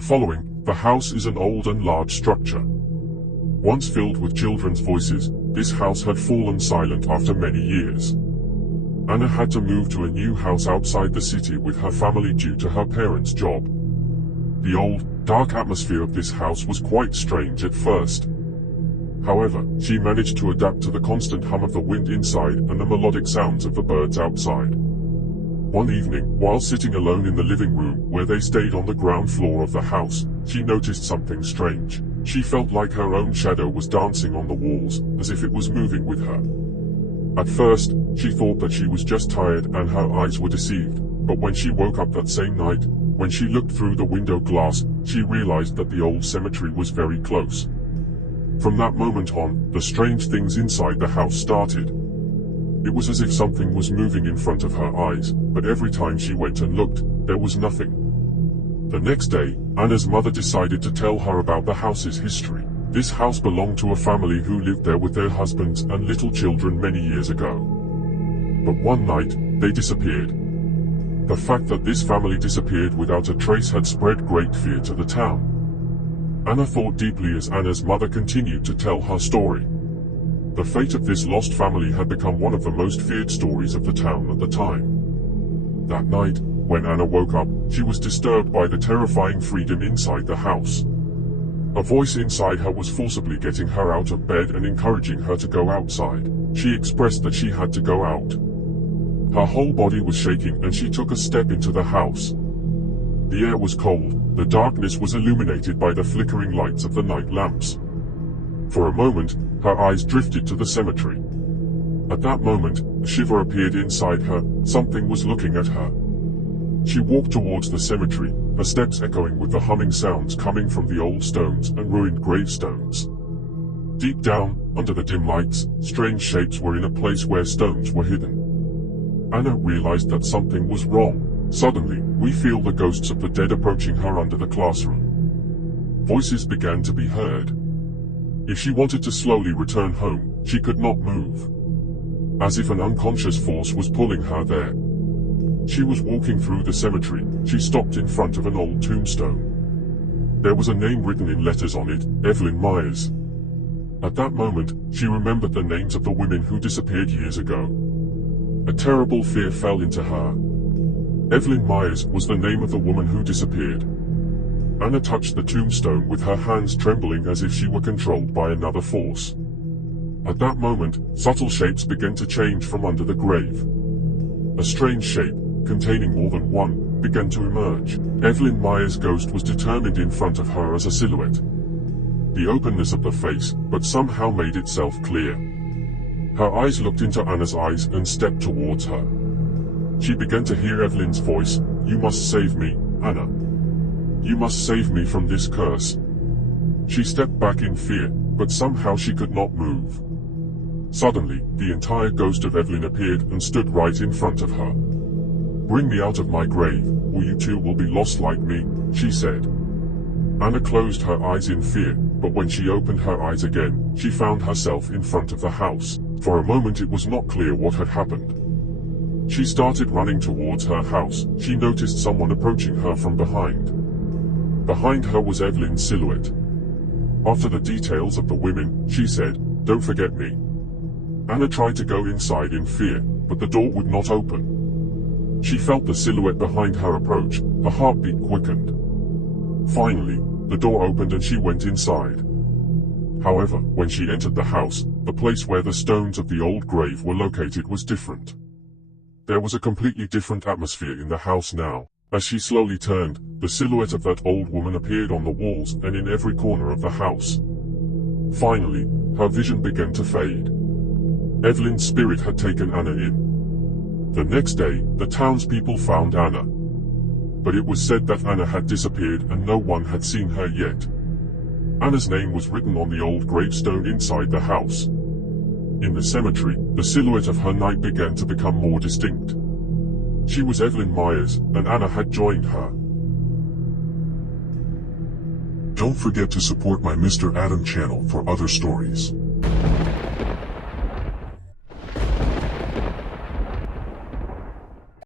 The house is an old and large structure. Once filled with children's voices, this house had fallen silent after many years. Anna had to move to a new house outside the city with her family due to her parents' job. The old, dark atmosphere of this house was quite strange at first. However, she managed to adapt to the constant hum of the wind inside and the melodic sounds of the birds outside. One evening, while sitting alone in the living room where they stayed on the ground floor of the house, she noticed something strange. She felt like her own shadow was dancing on the walls, as if it was moving with her. At first, she thought that she was just tired and her eyes were deceived, but when she woke up that same night, when she looked through the window glass, she realized that the old cemetery was very close. From that moment on, the strange things inside the house started. It was as if something was moving in front of her eyes, but every time she went and looked, there was nothing. The next day, Anna's mother decided to tell her about the house's history. This house belonged to a family who lived there with their husbands and little children many years ago. But one night, they disappeared. The fact that this family disappeared without a trace had spread great fear to the town. Anna thought deeply as Anna's mother continued to tell her story. The fate of this lost family had become one of the most feared stories of the town at the time. That night, when Anna woke up, she was disturbed by the terrifying freedom inside the house. A voice inside her was forcibly getting her out of bed and encouraging her to go outside. She expressed that she had to go out. Her whole body was shaking and she took a step into the house. The air was cold, the darkness was illuminated by the flickering lights of the night lamps. For a moment, her eyes drifted to the cemetery. At that moment, a shiver appeared inside her, something was looking at her. She walked towards the cemetery, her steps echoing with the humming sounds coming from the old stones and ruined gravestones. Deep down, under the dim lights, strange shapes were in a place where stones were hidden. Anna realized that something was wrong. Suddenly, we feel the ghosts of the dead approaching her under the classroom. Voices began to be heard. If she wanted to slowly return home, she could not move. As if an unconscious force was pulling her there. She was walking through the cemetery. She stopped in front of an old tombstone. There was a name written in letters on it, Evelyn Myers. At that moment, she remembered the names of the women who disappeared years ago. A terrible fear fell into her. Evelyn Myers was the name of the woman who disappeared. Anna touched the tombstone with her hands trembling as if she were controlled by another force. At that moment, subtle shapes began to change from under the grave. A strange shape, containing more than one, began to emerge. Evelyn Myers' ghost was determined in front of her as a silhouette. The openness of the face, but somehow made itself clear. Her eyes looked into Anna's eyes and stepped towards her. She began to hear Evelyn's voice, "You must save me, Anna. You must save me from this curse." She stepped back in fear, but somehow she could not move. Suddenly, the entire ghost of Evelyn appeared and stood right in front of her. "Bring me out of my grave, or you too will be lost like me," she said. Anna closed her eyes in fear, but when she opened her eyes again, she found herself in front of the house. For a moment it was not clear what had happened. She started running towards her house. She noticed someone approaching her from behind. Behind her was Evelyn's silhouette. After the details of the women, she said, "Don't forget me." Anna tried to go inside in fear, but the door would not open. She felt the silhouette behind her approach. Her heartbeat quickened. Finally, the door opened and she went inside. However, when she entered the house, the place where the stones of the old grave were located was different. There was a completely different atmosphere in the house now. As she slowly turned, the silhouette of that old woman appeared on the walls and in every corner of the house. Finally, her vision began to fade. Evelyn's spirit had taken Anna in. The next day, the townspeople found Anna. But it was said that Anna had disappeared and no one had seen her yet. Anna's name was written on the old gravestone inside the house. In the cemetery, the silhouette of her night began to become more distinct. She was Evelyn Myers, and Anna had joined her. Don't forget to support my Mr. Adam channel for other stories.